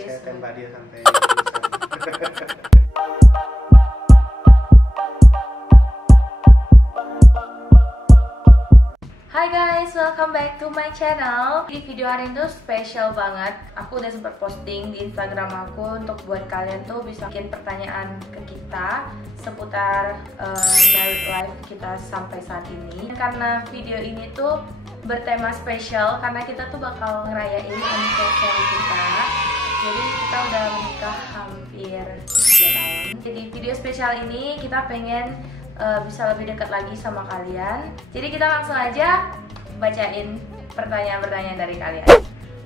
saya tembak dia sampai Hai guys, welcome back to my channel. Di video hari ini tuh spesial banget. Aku udah sempat posting di Instagram aku untuk buat kalian tuh bisa bikin pertanyaan ke kita seputar married life kita sampai saat ini. Karena video ini tuh bertema spesial karena kita tuh bakal ngerayain anniversary kita. Jadi kita udah menikah hampir 3 tahun. Jadi video spesial ini kita pengen bisa lebih dekat lagi sama kalian. Jadi kita langsung aja bacain pertanyaan-pertanyaan dari kalian.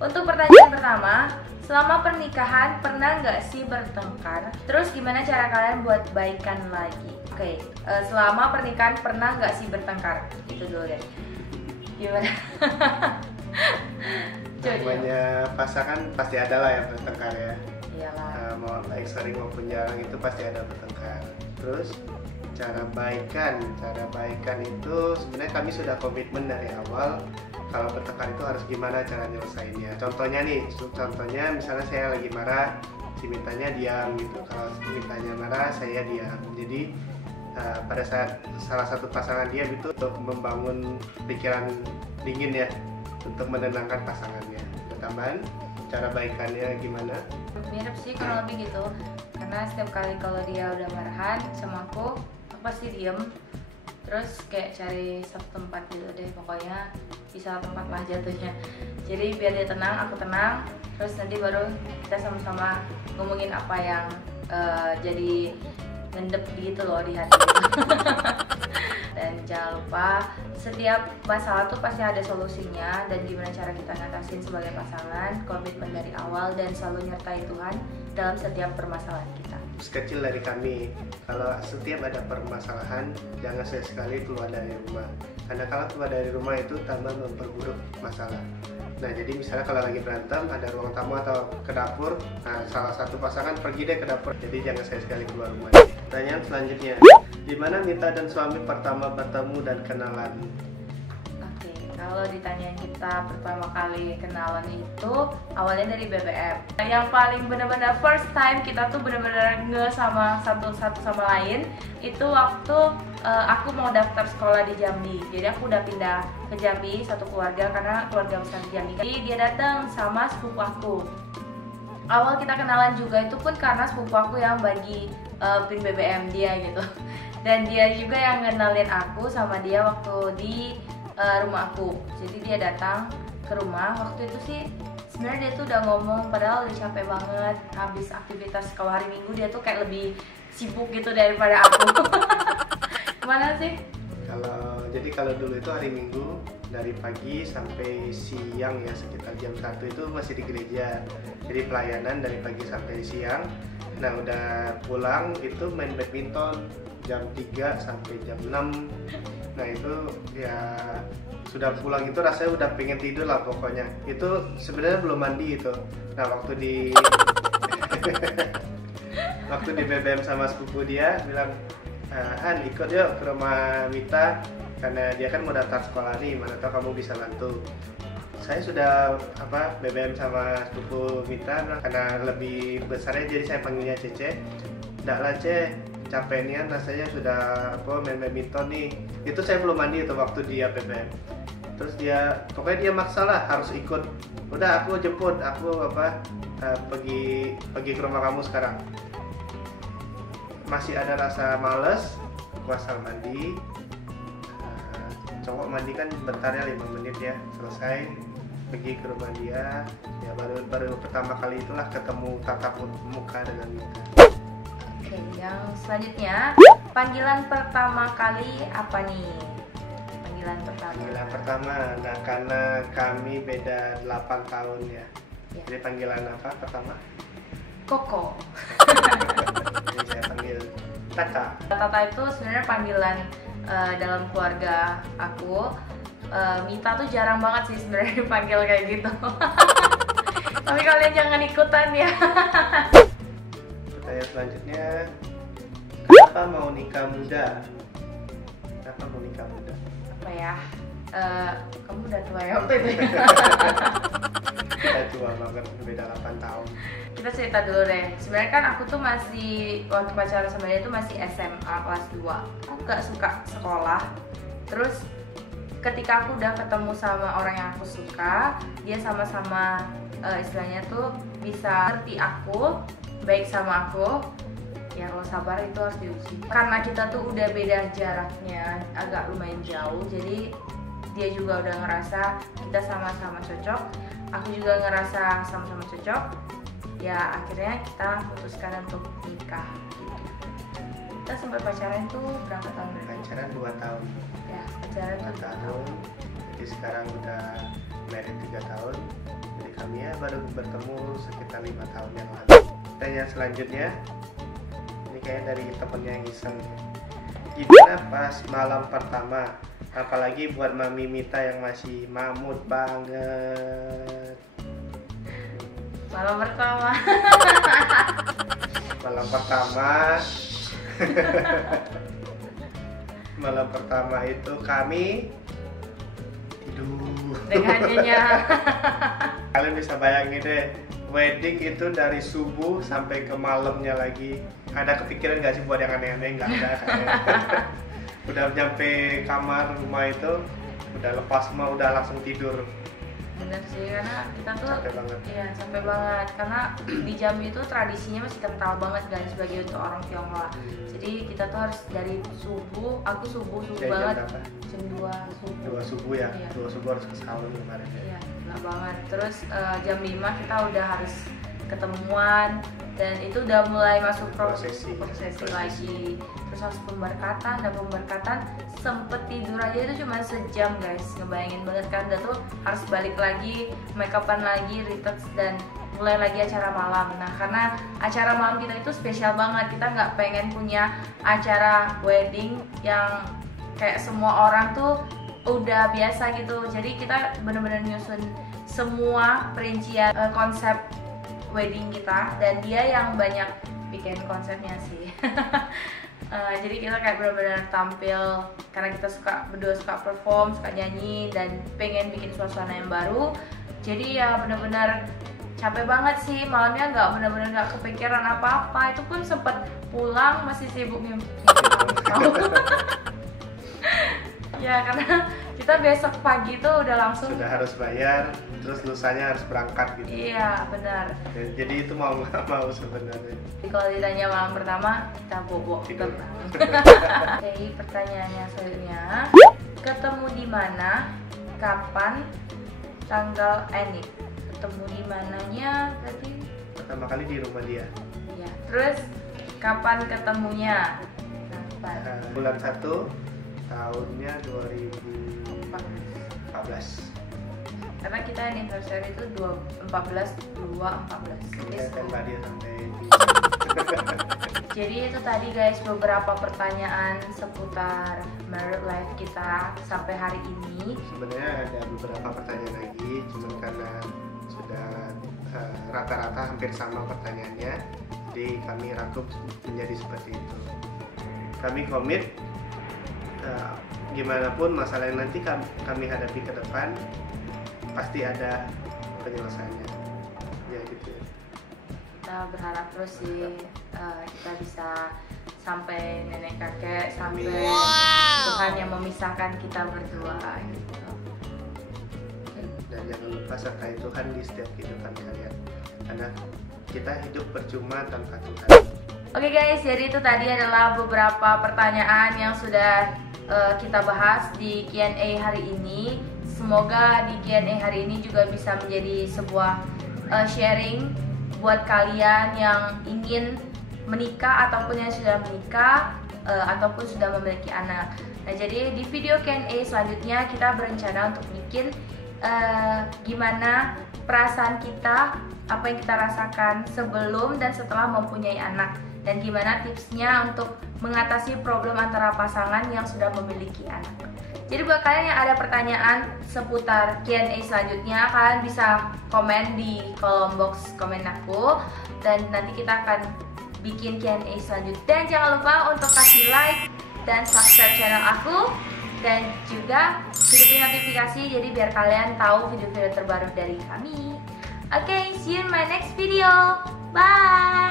Untuk pertanyaan pertama, selama pernikahan pernah nggak sih bertengkar? Terus gimana cara kalian buat baikan lagi? Oke, selama pernikahan pernah nggak sih bertengkar? Itu dulu deh. Gimana? namanya pasangan pasti ada lah yang bertengkar ya. Iyalah. Mau baik sering maupun jarang itu pasti ada bertengkar. Terus cara baikan itu sebenarnya kami sudah komitmen dari awal kalau bertengkar itu harus gimana cara nyelesainnya. Contohnya misalnya saya lagi marah, si mintanya diam gitu. Kalau si mintanya marah, saya diam. Jadi pada saat salah satu pasangan diam itu untuk membangun pikiran dingin ya, untuk menenangkan pasangannya. Tambahan cara baikannya gimana? Mirip sih kurang lebih gitu. Karena setiap kali kalau dia udah marahan sama aku pasti diem, terus kayak cari satu tempat gitu deh, pokoknya bisa tempat lah jatuhnya. Jadi biar dia tenang, aku tenang, terus nanti baru kita sama-sama ngomongin apa yang jadi ngendep gitu loh di hati. Dan jangan lupa setiap masalah tuh pasti ada solusinya, dan gimana cara kita ngatasin sebagai pasangan, komitmen dari awal dan selalu nyertai Tuhan dalam setiap permasalahan kita. Kecil dari kami, kalau setiap ada permasalahan jangan sekali keluar dari rumah, karena kalau keluar dari rumah itu tambah memperburuk masalah. Nah jadi misalnya kalau lagi berantem ada ruang tamu atau ke dapur, nah salah satu pasangan pergi deh ke dapur, jadi jangan sekali keluar rumah. Pertanyaan selanjutnya, di mana Mita dan suami pertama bertemu dan kenalan? Oke, kalau ditanya kita pertama kali kenalan itu awalnya dari BBM. Yang paling benar-benar first time kita tuh benar-benar nge sama satu sama lain itu waktu aku mau daftar sekolah di Jambi. Jadi aku udah pindah ke Jambi satu keluarga karena keluarga besar di Jambi. Jadi dia datang sama sepupu aku. Awal kita kenalan juga itu pun karena sepupu aku yang bagi pin BBM dia gitu. Dan dia juga yang ngenalin aku sama dia waktu di rumah aku. Jadi dia datang ke rumah, waktu itu sih sebenarnya dia tuh udah ngomong padahal udah capek banget habis aktivitas. Kalau hari Minggu dia tuh kayak lebih sibuk gitu daripada aku. Gimana sih? Kalau dulu itu hari Minggu dari pagi sampai siang ya, sekitar jam 1 itu masih di gereja. Jadi pelayanan dari pagi sampai siang. Nah udah pulang itu main badminton jam 3 sampai jam 6. Nah itu ya sudah pulang itu rasanya udah pengen tidur lah pokoknya. Itu sebenarnya belum mandi itu. Nah waktu di BBM sama sepupu dia bilang, "Han ikut yuk ke rumah Mita karena dia kan mau daftar sekolah nih, mana tahu kamu bisa bantu." Saya sudah BBM sama sepupu Mita karena lebih besarnya jadi saya panggilnya Cece. "Nggak lah Ce, capek nih kan rasanya sudah main badminton nih." Itu saya belum mandi itu waktu dia BBM. Terus dia pokoknya dia maksa lah harus ikut. "Udah aku jemput, aku pergi ke rumah kamu sekarang." Masih ada rasa males, aku asal mandi. Cowok mandi kan bentar ya, 5 menit ya, selesai. Pergi ke rumah dia, ya baru pertama kali itulah ketemu tatap muka dengan Mita. Oke, yang selanjutnya, panggilan pertama kali apa nih? Panggilan pertama. Nah karena kami beda 8 tahun ya. Jadi panggilan apa pertama? Koko. Jadi saya panggil Tata. Tata itu sebenarnya panggilan dalam keluarga aku. Mita tuh jarang banget sih sebenarnya dipanggil kayak gitu. Tapi kalian jangan ikutan ya. Pertanyaan selanjutnya, kenapa mau nikah muda? Apa ya? Kamu udah tua ya waktu itu. Kita tua banget, beda 8 tahun. kita cerita dulu deh. Sebenarnya kan aku tuh masih waktu pacaran sama dia tuh masih SMA kelas 2. Aku gak suka sekolah. Terus ketika aku udah ketemu sama orang yang aku suka, dia sama-sama istilahnya tuh bisa ngerti aku, baik sama aku. Ya kalau sabar itu harus diuji. Karena kita tuh udah beda jaraknya, agak lumayan jauh. Jadi dia juga udah ngerasa kita sama-sama cocok, aku juga ngerasa sama-sama cocok. Ya akhirnya kita memutuskan untuk nikah gitu. Kita sempat pacaran tuh berapa tahun? Pacaran 2 tahun. Ya pacaran 2 tahun. Jadi sekarang udah married 3 tahun. Jadi kami ya baru bertemu sekitar 5 tahun yang lalu. Pertanyaan selanjutnya, ini kayak dari temennya yang iseng. Gimana pas malam pertama? Apalagi buat Mami Mita yang masih mamut banget. Malam pertama. Malam pertama. Malam pertama itu kami tidur. Dengan nyenyak. Kalian bisa bayangin deh, wedding itu dari subuh sampai ke malamnya lagi. Ada kepikiran gak sih buat yang aneh-aneh? Nggak ada kayaknya. Udah nyampe kamar rumah itu, udah lepas semua, udah langsung tidur. Bener sih, karena kita tuh Capek banget. Iya, capek banget. Karena di Jambi itu tradisinya masih kental banget guys sebagai untuk orang Tionghoa. Jadi kita tuh harus dari subuh, aku subuh Dari jam banget. berapa? Jam 2 subuh. 2 subuh ya, Iya. 2 subuh harus ke sahur kemarin ya. Iya, gila banget. Terus jam 5 kita udah harus ketemuan dan itu udah mulai masuk prosesi lagi. Terus harus pemberkatan, dan pemberkatan sempet tidur aja itu cuma sejam guys. Ngebayangin banget kan, udah tuh harus balik lagi, make upan lagi, retouch, dan mulai lagi acara malam. Nah karena acara malam kita itu spesial banget, kita nggak pengen punya acara wedding yang kayak semua orang tuh udah biasa gitu. Jadi kita bener-bener nyusun semua perincian konsep wedding kita, dan dia yang banyak bikin konsepnya sih. Jadi kita kayak benar-benar tampil karena kita berdua suka perform, suka nyanyi, dan pengen bikin suasana yang baru. Jadi ya benar-benar capek banget sih malamnya, benar-benar nggak kepikiran apa-apa. Itu pun sempet pulang masih sibuk mimpi. Ya karena kita besok pagi tuh udah langsung Sudah harus bayar, terus lusanya harus berangkat gitu. Iya benar. Jadi itu mau nggak mau sebenarnya. Jadi kalau ditanya malam pertama, kita bobo Tidur. Jadi pertanyaannya selanjutnya, ketemu di mana, kapan, tanggal, ini ketemu di mananya berarti? Pertama kali di rumah dia. Ya. Terus kapan ketemunya? Kapan? Bulan 1 tahunnya 2014. Karena kita anniversary itu 14/2/14. Kemudian tembak dia sampai Jadi itu tadi guys beberapa pertanyaan seputar married life kita sampai hari ini. Sebenarnya ada beberapa pertanyaan lagi, cuman karena sudah rata-rata hampir sama pertanyaannya, jadi kami rangkum menjadi seperti itu. Kami komit gimana pun masalah yang nanti kami hadapi ke depan pasti ada penyelesaiannya. Ya gitu ya. Kita berharap terus sih kita bisa sampai nenek kakek, sampai Tuhan yang memisahkan kita berdua gitu. Dan jangan lupa sertai Tuhan di setiap kehidupan kalian, karena kita hidup percuma tanpa Tuhan. Oke guys, jadi itu tadi adalah beberapa pertanyaan yang sudah kita bahas di Q&A hari ini. Semoga di Q&A hari ini juga bisa menjadi sebuah sharing buat kalian yang ingin menikah ataupun yang sudah menikah ataupun sudah memiliki anak. Nah, jadi di video Q&A selanjutnya kita berencana untuk bikin gimana perasaan kita, apa yang kita rasakan sebelum dan setelah mempunyai anak, dan gimana tipsnya untuk mengatasi problem antara pasangan yang sudah memiliki anak. Jadi buat kalian yang ada pertanyaan seputar Q&A selanjutnya, kalian bisa komen di kolom box komen aku, dan nanti kita akan bikin Q&A selanjutnya. Dan jangan lupa untuk kasih like dan subscribe channel aku, dan juga hidupin notifikasi jadi biar kalian tahu video-video terbaru dari kami. Oke, see you in my next video. Bye.